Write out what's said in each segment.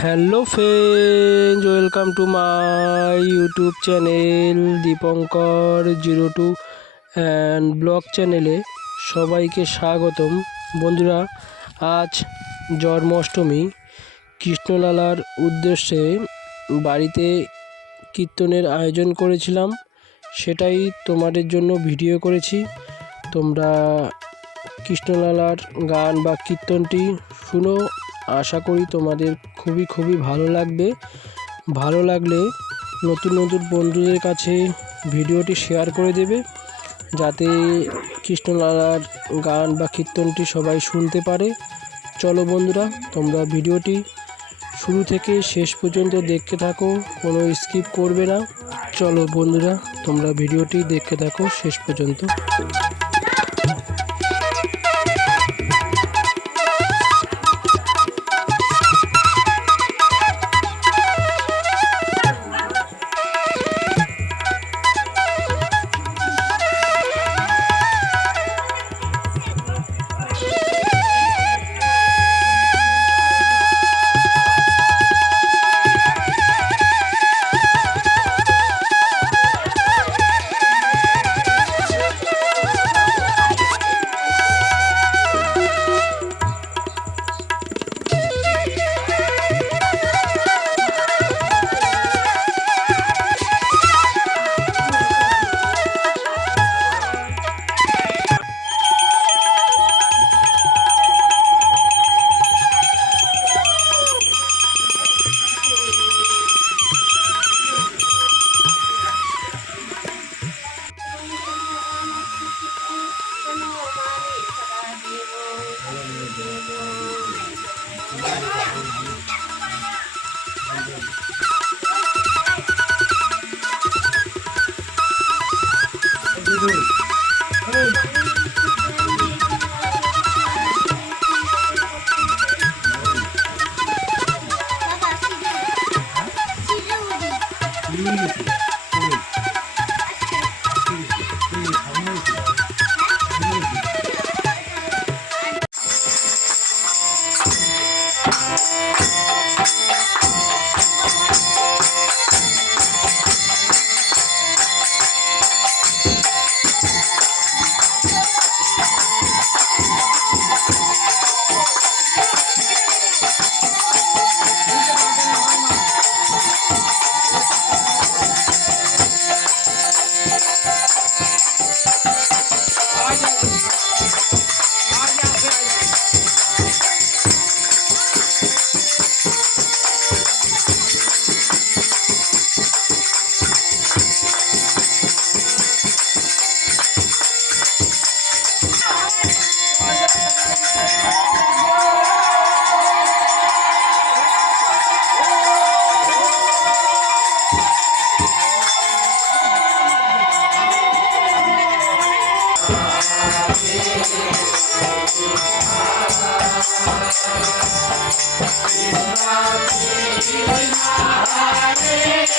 Hello friend welcome to my YouTube channel Dipankar zero two and blog চ্যানেলে সবাইকে স্বাগতম। বন্ধুরা, আজ জন্মাষ্টমী। কৃষ্ণলালার উদ্দেশ্যে বাড়িতে কীর্তনের আয়োজন করেছিলাম। সেটাই তোমাদের জন্য ভিডিও করেছি। তোমরা কৃষ্ণলালার গান বা কীর্তনটি শুনো। আশা করি তোমাদের খুবই খুবই ভালো লাগবে। ভালো লাগলে নতুন নতুন বন্ধুদের কাছে ভিডিওটি শেয়ার করে দেবে, যাতে কৃষ্ণলালার গান বা কীর্তনটি সবাই শুনতে পারে। চলো বন্ধুরা, তোমরা ভিডিওটি শুরু থেকে শেষ পর্যন্ত দেখতে থাকো, কোনো স্কিপ করবে না। চলো বন্ধুরা, তোমরা ভিডিওটি দেখতে থাকো শেষ পর্যন্ত।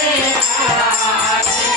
Hare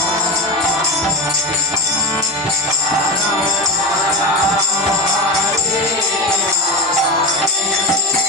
Thank you.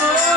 Yes.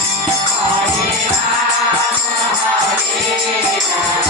Hare Rama, Hare